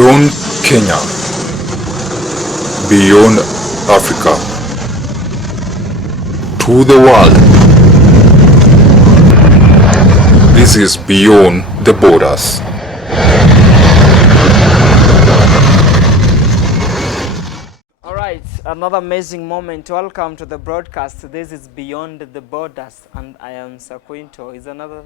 Beyond Kenya, beyond Africa, to the world. This is Beyond the Borders. Alright, another amazing moment. Welcome to the broadcast. This is Beyond the Borders, and I am Sakwinto. It's another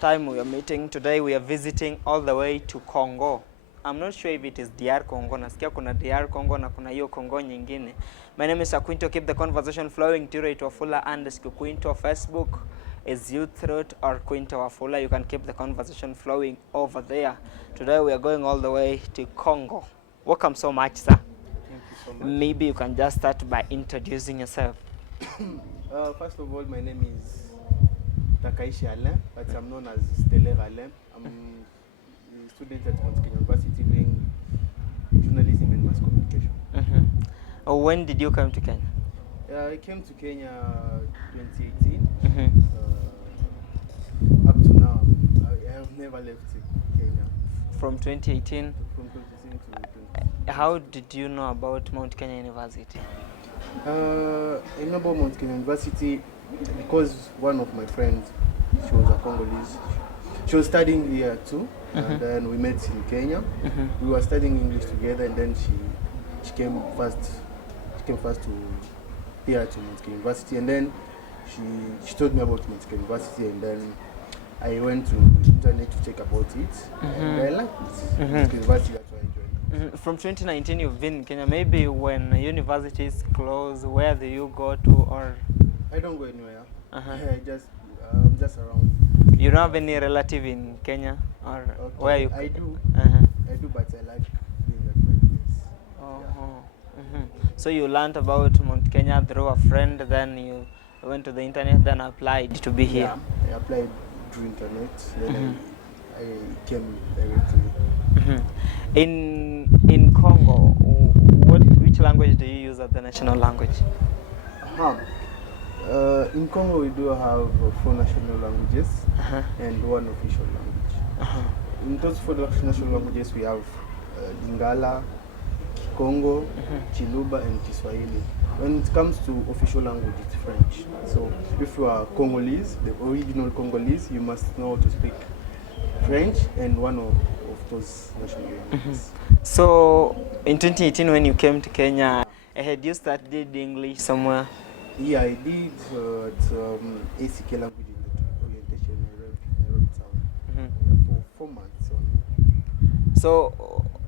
time we are meeting. Today we are visiting all the way to Congo. I'm not sure if it is DR Congo. Nasikia kuna DR Congo na kuna hiyo Congo nyingine. My name is Sakwinto. Keep the conversation flowing. Tiro Wafula _ Quinto. Facebook is Youthroot or Quinto Wafula. You can keep the conversation flowing over there. Today we are going all the way to Congo. Welcome so much, sir. Maybe you can just start by introducing yourself. First of all, my name is Takaishi Alain, but I'm known as Steller Alain. I'm a student at Congo Kinshasa University doing journalism and mass communication. When did you come to Kenya? I came to Kenya 2018. Up to now, I have never left Kenya. From 2018? From 2018 to 2020. How did you know about Mount Kenya University? I know about Mount Kenya University because one of my friends, she was a Congolese. She was studying here too, and then we met in Kenya. We were studying English together, and then she came first. She came first to here to Mount Kenya University, and then she told me about Mount Kenya University, and then I went to internet to check about it, and I liked it. Mount Kenya University, that's why I joined. From 2019 you've been in Kenya. Maybe when universities close, where do you go to? Or I don't go anywhere. I'm just around. You don't have any relative in Kenya, or Okay. where you? I do, but I like being at my place. So you learned about Mount Kenya through a friend, then you went to the internet, then applied to be here. Yeah, I applied through internet, then I came directly. In Congo, which language do you use as the national language? In Congo, we do have 4 national languages and 1 official language. In those 4 national languages, we have Lingala, Congo, Chiluba, and Kiswahili. When it comes to official language, it's French. So if you are Congolese, the original Congolese, you must know how to speak French and one of those national languages. So in 2018, when you came to Kenya, had you studied English somewhere? Yeah, I did at ACK language orientation in Nairobi town for 4 months only. So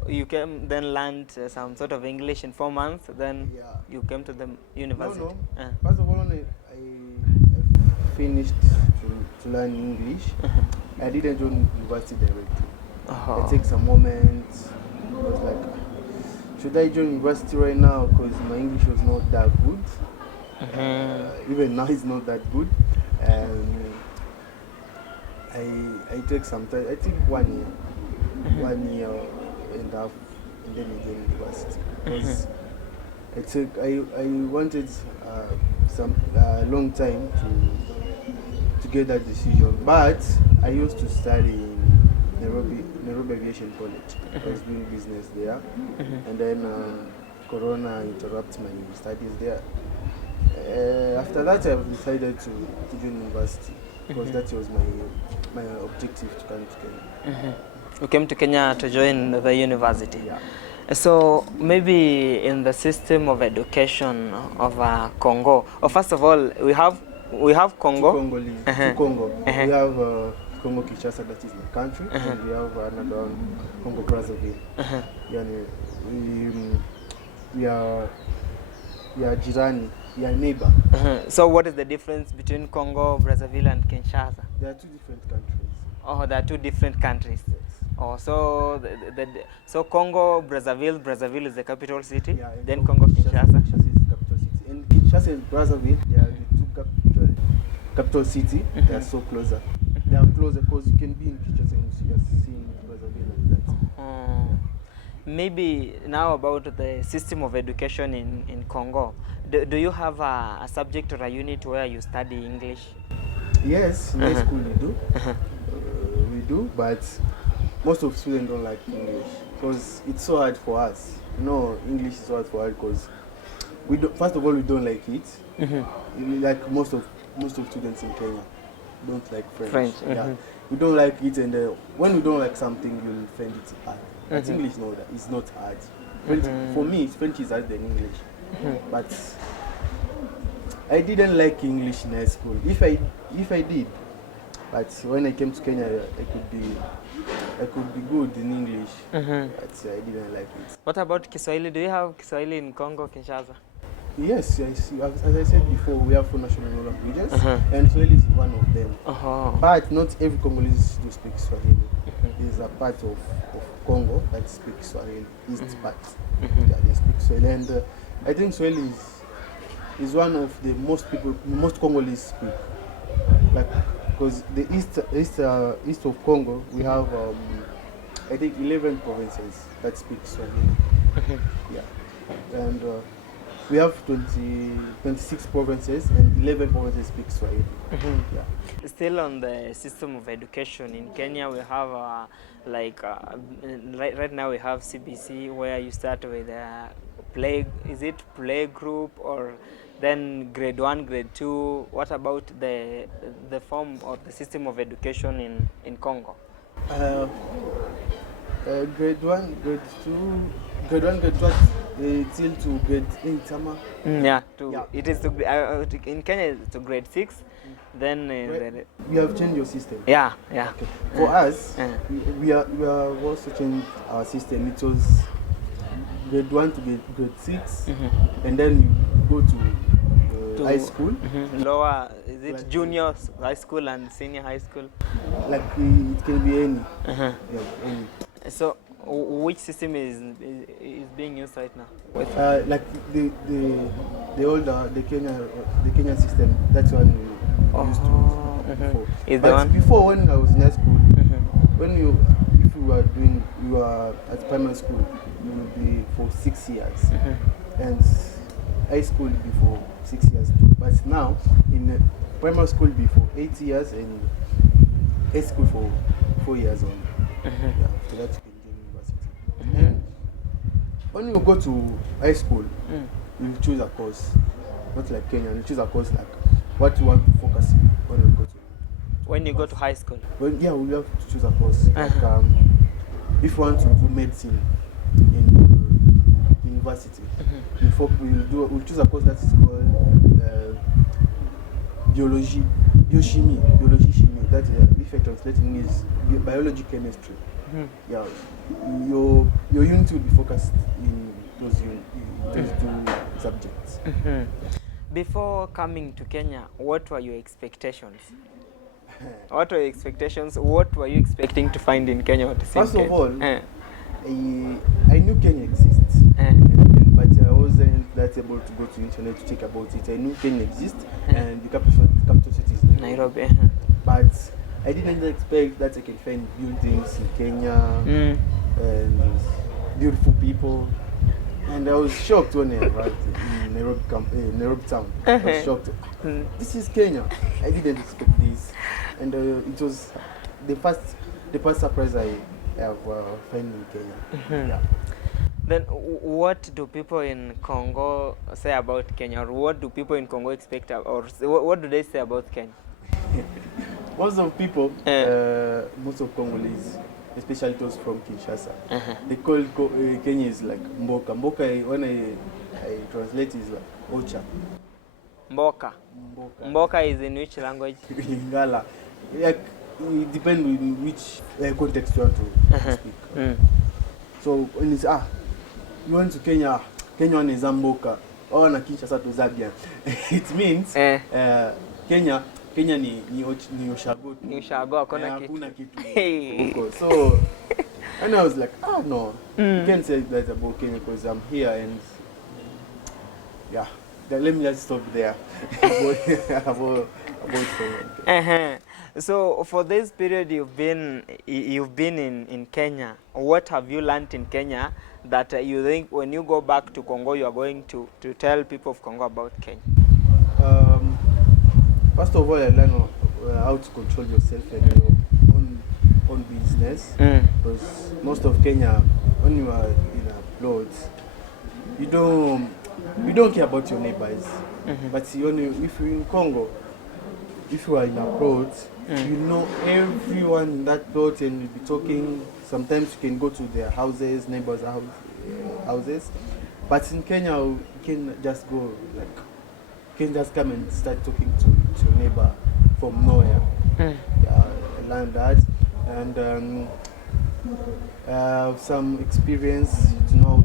you came, then learned some sort of English in 4 months, then you came to the university? No. First of all, I finished to learn English. I didn't join university directly. I take some moments. I was like, should I join university right now? Because my English was not that good. Even now it's not that good. And I take some time. I think 1 year. 1 year and a half, and then I joined university. Because I wanted some long time to get that decision. But I used to study in Nairobi Aviation College. I was doing business there, and then Corona interrupted my studies there. After that, I decided to join university because that was my objective to come to Kenya. You came to Kenya to join the university. Yeah. So maybe in the system of education of Congo. First of all, we have Congo. Two Congo. We have Congo Kinshasa, that is my country, and we have another one, Congo Brazzaville. We are jirani, we are neighbor. So what is the difference between Congo, Brazzaville, and Kinshasa? They are 2 different countries. Oh, there are 2 different countries. Yes. Oh, so Congo, Brazzaville is the capital city. Yeah, then Congo Kinshasa. Kinshasa is the capital city. And Kinshasa and Brazzaville, they are the 2 capital city. They are so closer. They are closer because you can be in Kinshasa and you are seeing Brazzaville like that. Maybe now about the system of education in Congo. Do you have a subject or a unit where you study English? Yes, in high school we do. We do, but most of students don't like English because it's so hard for us. English is so hard for us because first of all, we don't like it. Like most of students in Kenya don't like French. Yeah, we don't like it, and when we don't like something, you'll find it hard. But English, no, it's not hard. For me, French is harder than English. But I didn't like English in high school. If I did, but when I came to Kenya, I could be good in English. But I didn't like it. What about Kiswahili? Do you have Kiswahili in Congo Kinshasa? Yes, as I said before, we have 4 national languages, and Swahili is one of them. But not every Congolese do speak Swahili. There's a part of Congo that speaks Swahili, east part. Yeah, they speak Swahili, and I think Swahili is one of the most Congolese speak. Like, because the east of Congo, we have I think 11 provinces that speak Swahili. Yeah, and we have 26 provinces, and 11 provinces speak Swahili. Yeah. Still on the system of education in Kenya, we have right now we have CBC, where you start with play group, or then grade 1, grade 2. What about the form or the system of education in Congo? Grade 1, grade 2, grade 1, grade 2, till to grade 8, summer. It is in Kenya it's to grade 6. Then you have changed your system. Yeah. Okay. For us, we are also changed our system. It was grade 1 to grade 6, and then you go to high school. Lower, is it like junior high school and senior high school? Like it can be any. Any. So, which system is being used right now? Like the older the Kenyan system. That's one we used to use before. But before, when I was in high school, if you were at primary school, you will be for 6 years, and high school will be for 6 years too. But now in primary school will be for 8 years, and high school for 4 years only. So that's in university. And when you go to high school, you choose a course, not like Kenya. You choose a course like what you want to focus on when you go to. When you go to high school? Well, yeah, we have to choose a course. Like, if you want to do medicine in university, we'll choose a course that is called biology, chemie. That if I translate in is biology, chemistry. Yeah, your unit will be focused in those two subjects. Before coming to Kenya, what were your expectations? What were your expectations? What were you expecting to find in Kenya? First of all, I knew Kenya exists, but I wasn't that able to go to the internet to check about it. I knew Kenya exists, and the capital city is Nairobi. But I didn't expect that I can find buildings in Kenya and beautiful people. And I was shocked when I arrived in Nairobi town. I was shocked. This is Kenya. I didn't expect this, and it was the first surprise I have found in Kenya. Yeah. Then, what do people in Congo say about Kenya, or what do people in Congo expect, or what do they say about Kenya? Most of Congolese, especially those from Kinshasa, they call Kenya is like mboka. Mboka, when I translate, is like ocha. Mboka. Mboka is in which language? Lingala. Like, it depends on which context you want to speak. So when it's you went to Kenya, Kenya is mboka, or na Kinshasa to Zambia. It means Kenya ni ushago. Ni ushago, hakuna kitu. So, and I was like, no, you can't say that about Kenya because I'm here, and yeah, let me just stop there. about Kenya. So, for this period you've been in Kenya, what have you learned in Kenya that you think when you go back to Congo you are going to tell people of Congo about Kenya? First of all, I learned how to control yourself and your own own business. Because most of Kenya, when you are in abroad, you don't care about your neighbors. But if you're in Congo, if you are in abroad, you know everyone in that plot and you'll be talking. Sometimes you can go to their houses, neighbors' houses. But in Kenya, you can just go, like, you can just come and start talking to your neighbor from nowhere. I learned that. And I have some experience to know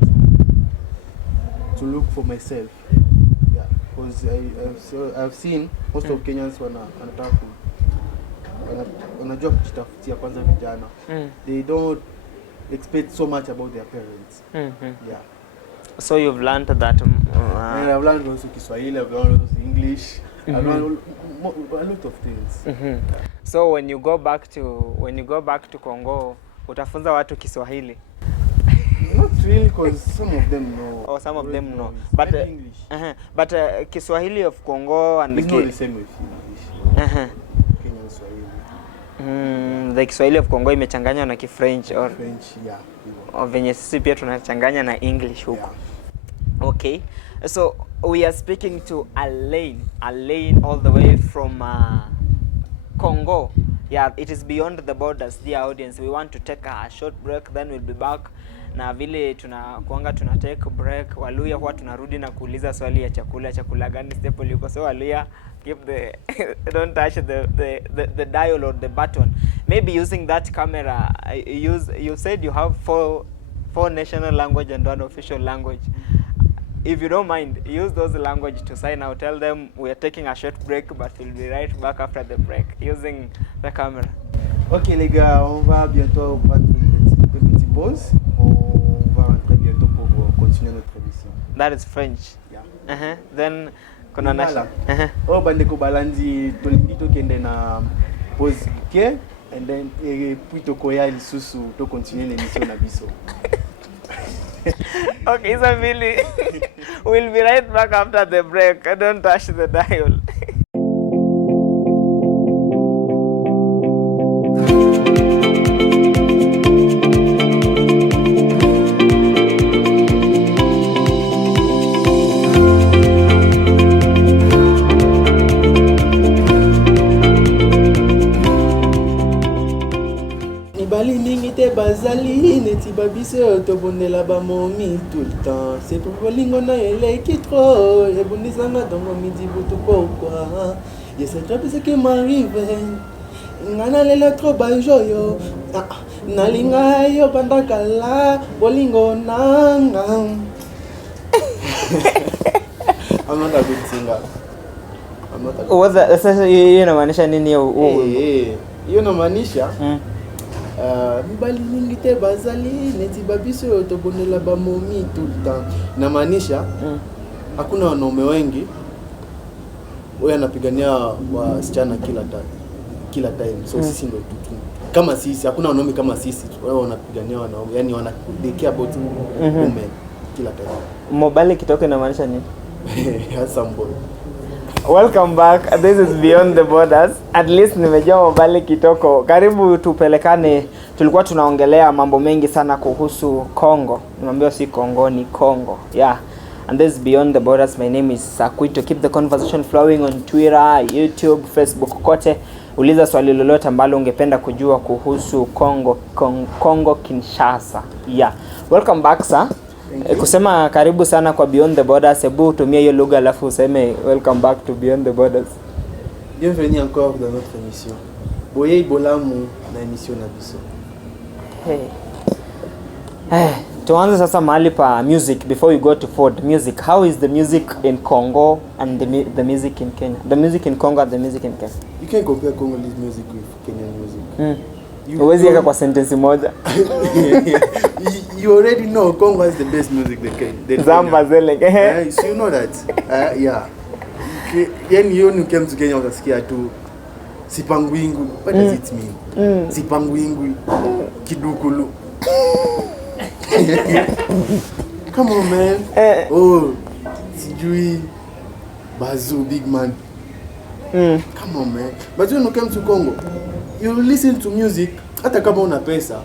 to look for myself. Yeah, because I've seen most of Kenyans wanajua kujitafutia kwanza vijana. They don't expect so much about their parents. Yeah. So you've learned that. And I've learned also Kiswahili, I've learned also English, I've learned a lot of things. So when you go back to Congo, utafunza watu Kiswahili? Not really, because some of them know. Or some of them know. But English. But Kiswahili of Congo and it's not the same with English. Kenyan Swahili. The Kiswahili of Congo imechanganywa na Kifrench or French, yeah. Or venye sisi pia tunachanganya na English huko. Yeah. Okay. So we are speaking to Alain all the way from Congo. Yeah, it is beyond the borders, dear audience. We want to take a short break, then we'll be back. Na vile tuna take break, Waluya huwa tunarudi na kuuliza swali ya chakula gani staple yuko. So Waluya, keep the don't touch the dial or the button. Maybe using that camera, you said you have four national language and one official language. If you don't mind, use those language to sign out. Tell them we are taking a short break, but we'll be right back after the break using the camera. Ok les gars, on va bientôt prendre une petite pause. On va rentrer bientôt pour continuer notre émission. That is French. Yeah. Then kuna national. Bandeko balandi tolingi tokende na pause ke and then puis tokoya lisusu to continuer l'émission na biso. Okay, so Billy, we'll be right back after the break. Don't touch the dial. Bali ningi te bazali neti babiso tobondela ba momi tout le temps. C'est pour bolingo na ele qui trop et bondisanga dongo midi butu pourquoi. Je sais trop ce qui m'arrive. Ngana lelo trop bajoyo. Nalinga yo bandakala bolingo nanga. I'm not a good singer. What's that? Sasa hiyo inamaanisha nini hiyo? Hiyo inamaanisha mbali mingi te bazali neti babiso tobonela ba momi tout le temps. Inamaanisha hakuna wanaume wengi wewe anapigania wasichana kila time. So sisi ndio kama sisi, hakuna wanaume kama sisi wao wanapigania wanaume, yani wana they care about women kila time. Mobile kitoke inamaanisha nini? Handsome boy. Welcome back. This is Beyond the Borders. At least nimejua mobile kitoko. Karibu tupelekane. Tulikuwa tunaongelea mambo mengi sana kuhusu Congo. Nimeambiwa si Congo ni Congo. Yeah. And this is Beyond the Borders. My name is Sakwito. Keep the conversation flowing on Twitter, YouTube, Facebook, kote. Uliza swali lolote ambalo ungependa kujua kuhusu Congo Kinshasa. Yeah. Welcome back, sir. Kusema karibu sana kwa Beyond the Borders. Hebu tumia hiyo lugha alafu useme welcome back to Beyond the Borders. Bienvenue encore dans notre émission. Boye bolamu na émission na biso. Tuanze sasa mahali pa music before we go to food. Music. How is the music in Congo and the music in Kenya? The music in Congo and the music in Kenya. You can't compare Congolese music with Kenyan music. Uwezi weka kwa sentence moja. You already know Congo has the best music they Zamba zele. So you know that. Yeah. Yani you came to Kenya utasikia tu sipangwingu. What does it mean? Sipangwingu. Kidukulu. Come on, man. Oh, sijui Bazoo, big man. Come on, man. But when you come to Congo, you listen to music hata kama una pesa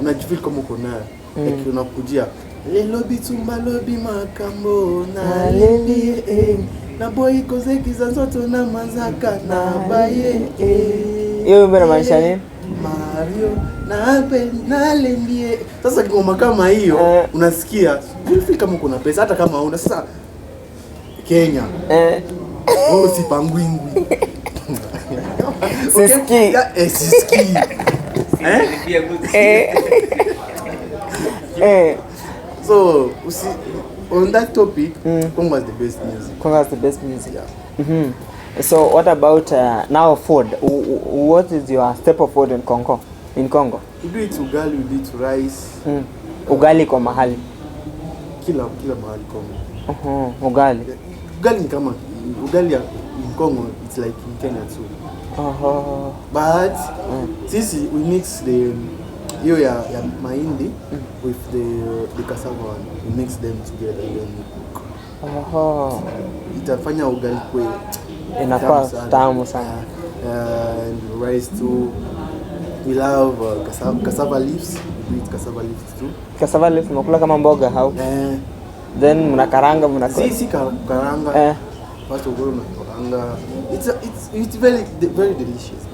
unajifeel kama uko nayo. Like unakujia lelo bitumba lobi makambo na lebi na boy koze kizanzoto na mazaka na baye hiyo mbona maanisha nini? Mario na lembie. Sasa ngoma kama hiyo unasikia feel kama uko na pesa hata kama una. Sasa Kenya si pangwingwi. Siski. Siski. So, on that topic, Congo is the best music. Congo is the best music. Yeah. So what about now food? What is your staple food in Congo? In Congo? We do it ugali, we do it rice. Ugali kwa mahali. Kila mahali Congo. Ugali. Ugali ni kama ugali in Congo, it's like in Kenya too. But since we mix the hiyo ya mahindi with the cassava one, we mix them together and then we cook. Itafanya ugali kwe inakuwa tamu sana. And rice too. We love cassava leaves. We eat cassava leaves too. Cassava leaves mnakula kama mboga how? Then mnakaranga Si karanga. First of all mnakaranga. It's very delicious.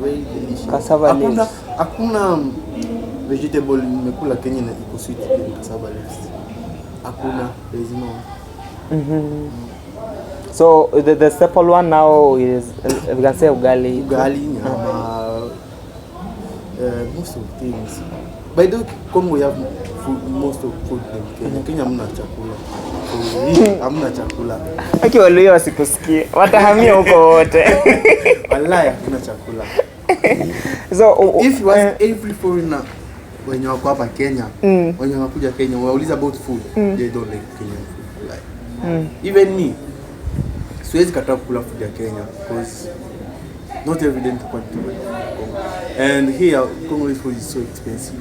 Very delicious. Cassava leaves. Hakuna vegetable nimekula Kenya na iko sweet than cassava leaves. Hakuna, there is no. So the staple one now is we can say ugali. Ugali, nyama, most of things. By the way, Congo we have food, most of food in Kenya. Kenya hamna chakula. So hamna chakula. Aki walio wasikusikie. Watahamia huko wote. Wallahi hakuna chakula. So if you ask every foreigner when you wako hapa Kenya, when you wanakuja Kenya, wauliza about food, they don't like Kenyan food. Like even me, siwezi kataa kula food ya Kenya because not every day nitakuwa Congo. And here Congo food is so expensive.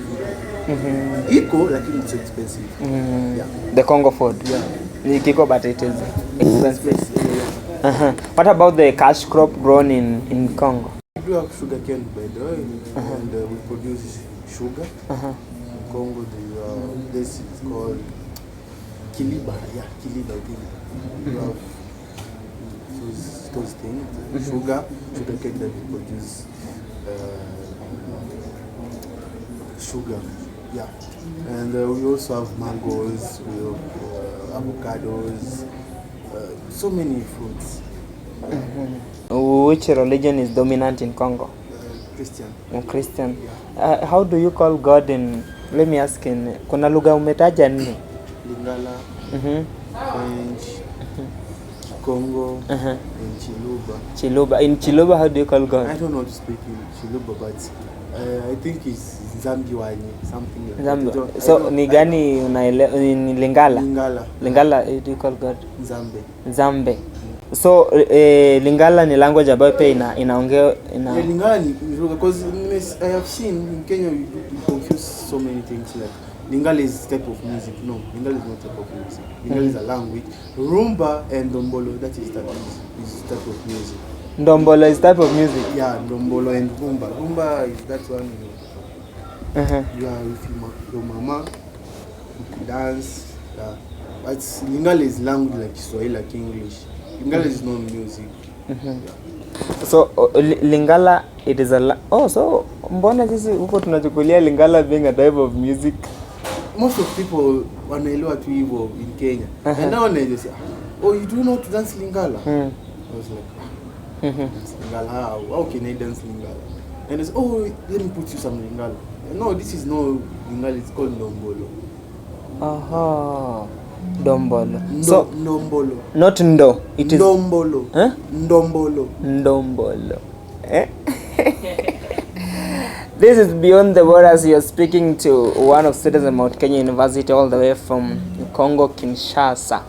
Iko lakini it's so expensive. Yeah. The Congo food. Yeah. Kiko but it is expensive. What about the cash crop grown in Congo? We have sugar cane by the way, and we produce sugar. In Congo, this is called Kiliba. Yeah, Kiliba. We have those things, sugar cane that we produce. Sugar, yeah. And we also have mangoes, we have avocados, so many fruits. Which religion is dominant in Congo? Christian. Christian. How do you call God in, let me ask in, kuna lugha umetaja nini? Lingala, French, Congo, and Chiluba. Chiluba. In Chiluba, how do you call God? I don't know how to speak in Chiluba, but I think it's Zambiwani, something like that. So, ni gani unaelewa? Ni Lingala? Lingala, do you call God? Zambe. So, Lingala ni language ambayo pia inaongea Lingala ni because I have seen in Kenya you confuse so many things like Lingala is type of music. No, Lingala is not type of music. Lingala is a language. Rumba and Ndombolo, that is type of music. Ndombolo is type of music? Yeah, Ndombolo and Rumba. Rumba is that one you are with your mama, you dance. But Lingala is language like Swahili, like English. Lingala is not music. So Lingala it is a so mbona sisi huko tunachukulia Lingala being a type of music? Most of people wanaelewa tu hivyo in Kenya. And now they just say, oh, you do not dance Lingala? I was like, Lingala, how can I dance Lingala? And they say, oh, let me put you some Lingala. No, this is no Lingala, it's called Ndombolo. Ndombolo. So Ndombolo. Not Ndo. It is Ndombolo. Ndombolo. Ndombolo. This is Beyond the Borders. You're speaking to one of students at Mount Kenya University all the way from Congo Kinshasa.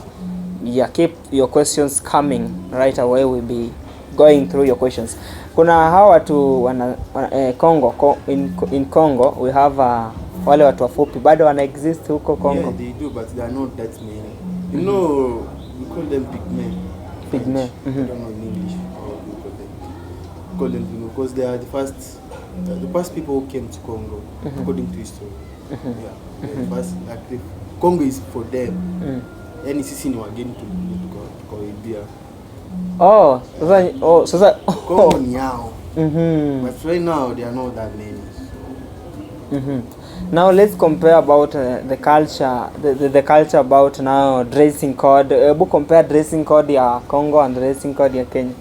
Yeah, keep your questions coming right away. We'll be going through your questions. Kuna hawa watu Congo in Congo we have wale watu wafupi bado wana exist huko Congo. Yeah, they do, but they are not that many. You know, we call them pygmy. Pygmy. I don't know in English how we call them. We call them because they are the first the first people who came to Congo, according to history. Yeah. The first, like the Congo is for them. Yani sisi ni wageni tukawaibia. Sasa Congo ni yao. But right now they are not that many. So. Now let's compare about the culture, the culture about now dressing code. Hebu compare dressing code ya Congo and dressing code ya Kenya.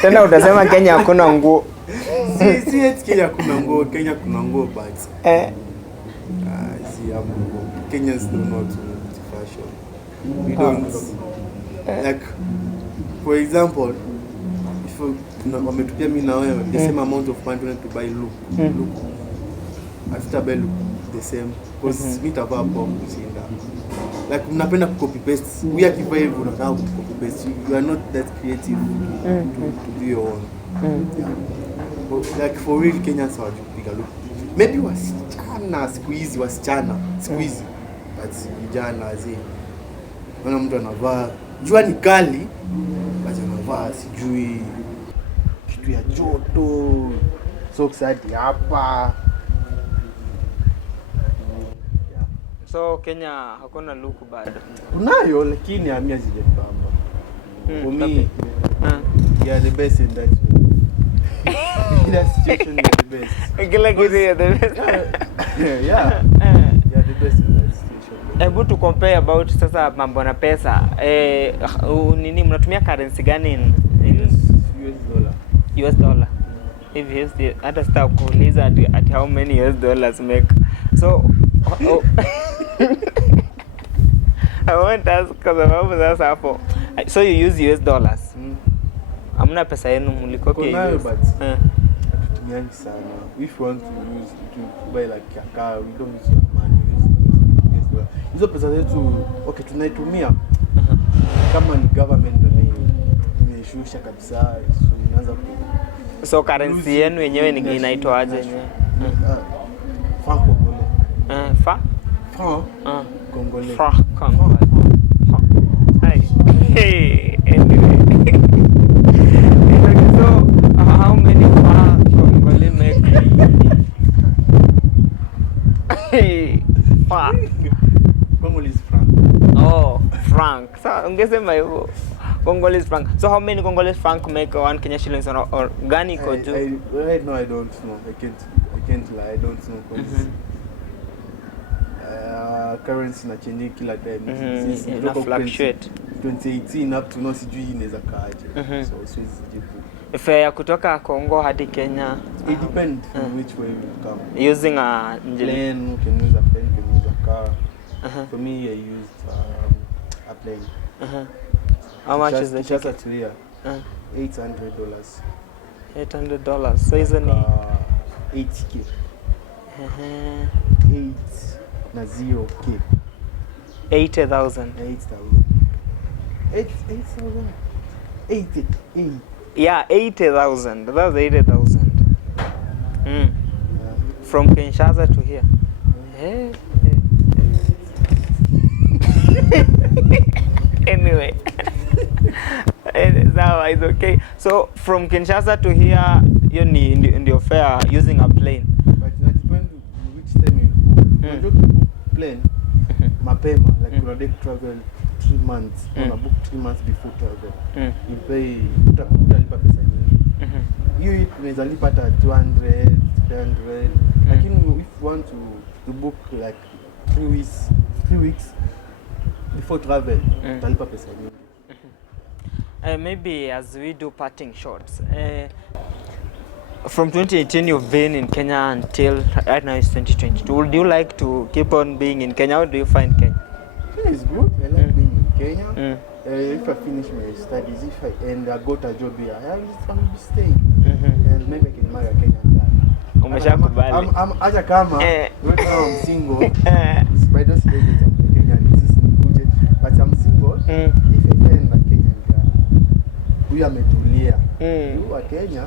Tena utasema Kenya hakuna nguo. Si eti Kenya kuna nguo, Kenya kuna nguo but Kenyans do not fashion. We don't like, for example, if wametupia mimi na wewe the same amount of money to buy look. After buy look the same because me tava bomb kusinda. Like mnapenda copy paste. We are kipa hivyo unataka copy paste. You are not that creative to do your own. But like for real Kenyans hawajipiga look. Maybe wasichana siku hizi but vijana zee. Wana mtu anavaa jua ni kali basi anavaa sijui kitu ya joto socks hadi hapa. So Kenya hakuna look bado. Unayo lakini hamia zile bamba. For me, you are the best in that way. In that situation you are the best. Kila kitu you are the best. Yeah. You are the best in that situation. Hebu to compare about sasa mambo na pesa. Nini mnatumia currency gani in US dollar? US dollar. If USD hata sita kuuliza at how many US dollars make. So I want to ask kwa sababu sasa hapo. So you use US dollars. Hamna pesa yenu mlikopi ya US. Hatutumiani sana. If you want to buy like a car, we don't use money. US dollar. Hizo pesa zetu okay tunaitumia. Kama ni government ndio imeshusha kabisa, so inaanza so currency yenu yenyewe inaitwa aje yenyewe? Franc congolais. Franc congolais. Franc congolais. Hey, anyway. So how many franc congolais make? Franc. Congolese franc. Oh, franc. So ungesema hivyo. Congolese franc. So how many Congolese franc make 1 Kenya shillings or gani ko juu? Right now I don't know. I can't lie. I don't know because currency na change kila time. Ina fluctuate. 2018 up to now sijui inaweza kaaje. So siwezi jibu. Fare ya kutoka Congo hadi Kenya. It depends on which way you come. Using a plane, you can use a plane, you can use a car. For me, I used a plane. How much is the ticket? To here, $800. $800. So is it 80K. 80K. 80,000. 8,000. 80. Yeah, 80,000. That's 80,000. From Kinshasa to here. Anyway. Sawa, it's okay. So from Kinshasa to here, you need in your fare using a plane. But it depends which time you book. You book plane, mapema, like you already travel 3 months. You book 3 months before travel. You pay, utalipa pesa nyingi. You unaweza lipa hata 200, 300. Lakini if you want to book like 3 weeks before travel, utalipa pesa nyingi. Maybe as we do parting shots. From 2018 you've been in Kenya until right now it's 2022. Would you like to keep on being in Kenya? How do you find Kenya? Kenya is good. I like being in Kenya. If I finish my studies, and I got a job here, I will stay. And maybe I can marry a Kenyan guy. Umeshakubali. Acha kama right now I'm single. By those days I'm Kenyan. This is good. But I'm single. If I find a Kenyan guy, huyu ametulia. Huyu wa Kenya.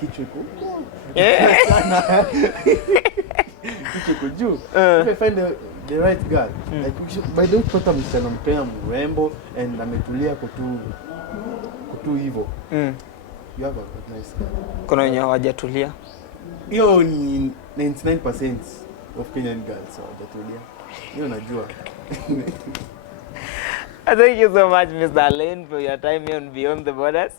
Kichwa kubwa. Kichwa kujuu. If I find the right guy, like by the way, pata msichana mpea mrembo and ametulia tu hivyo. You have a nice car. Kuna wenye hawajatulia. Hiyo ni 99% of Kenyan girls hawajatulia. Hiyo najua. Thank you so much, Mr. Alain, for your time here on Beyond the Borders.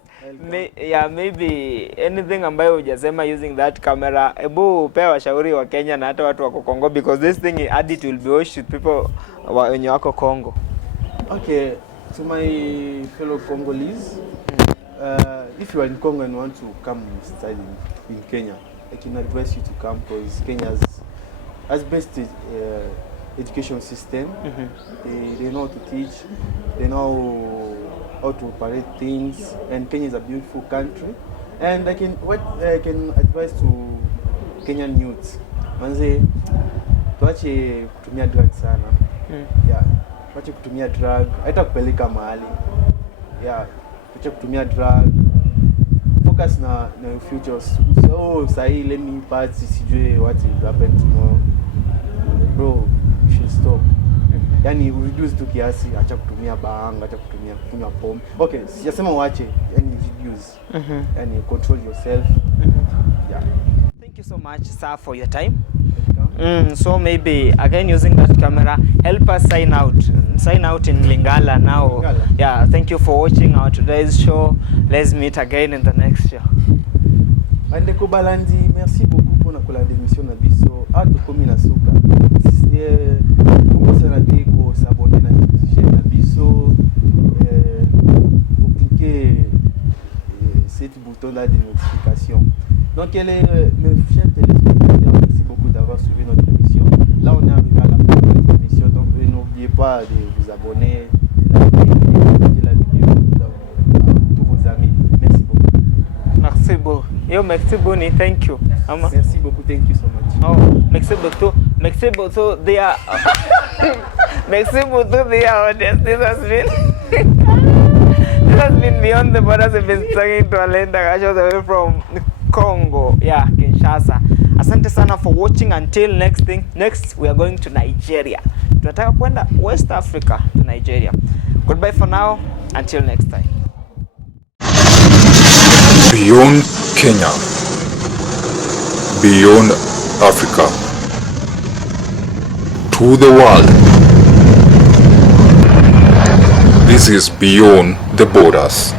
Maybe anything ambayo hujasema using that camera, ebu pea washauri wa Kenya na hata watu wako Congo, because this thing add it will be watched with people wenye wako Congo. Okay, to my fellow Congolese, if you are in Congo and want to come study in Kenya, I can advise you to come because Kenya has best education system. They know how to teach, they know how to operate things, and Kenya is a beautiful country. And I can advise to Kenyan youths, manze tuache kutumia drug sana. Yeah, tuache kutumia drug, haita kupeleka mahali. Yeah, tuache kutumia drug. Focus na your future. So say let me pass sijue what will happen tomorrow. Bro, you should stop. Yani reduce tu kiasi, acha kutumia banga, acha kutumia kunywa pombe. Okay, sijasema uache, yani reduce. Yani control yourself. Yeah. Thank you so much, sir, for your time. So maybe again using that camera, help us sign out in Lingala now. Lingala. Yeah, thank you for watching our today's show. Let's meet again in the next show. Andeko Balandi, merci beaucoup pour la émission na biso. Ato komi na suka. Comment ça na ko s'abonner na chaîne na biso. Pour cliquer cet bouton là de notification. Donc mes chers téléspectateurs, merci beaucoup d'avoir suivi notre émission. Là on est arrivé à la fin de notre émission, donc n'oubliez pas de vous abonner, de liker, de partager la vidéo à tous vos amis. Merci beaucoup. Merci beaucoup. Yo, merci beaucoup. Thank you. Merci beaucoup. Thank you so much. Oh, merci beaucoup. Merci beaucoup. They are. Merci beaucoup. They are audience. This has been Beyond the Borders. We've been talking to Alain Dagashos away from Congo, yeah, Kinshasa. Asante sana for watching. Until next we are going to Nigeria. Tunataka kwenda West Africa to Nigeria. Goodbye for now. Until next time. Beyond Kenya, beyond Africa, to the world. This is Beyond the Borders.